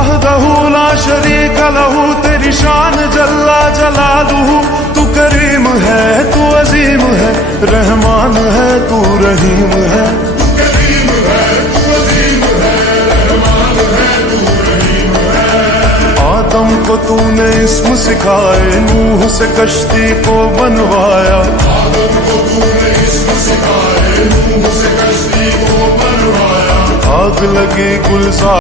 वहदहू ला शरीक लहू, तेरी शान जल्ला जलालुहू। तू करीम है, तू अजीम है, रहमान है, तू रहीम है। तू करीम है, तू अजीम है, रहमान है, तू रहीम है। आदम को तूने इस्म सिखाए, नूह से कश्ती को बनवाया। आदम को तूने इस्म सिखाए, नूह से कश्ती को बनवाया। आग लगी गुलजार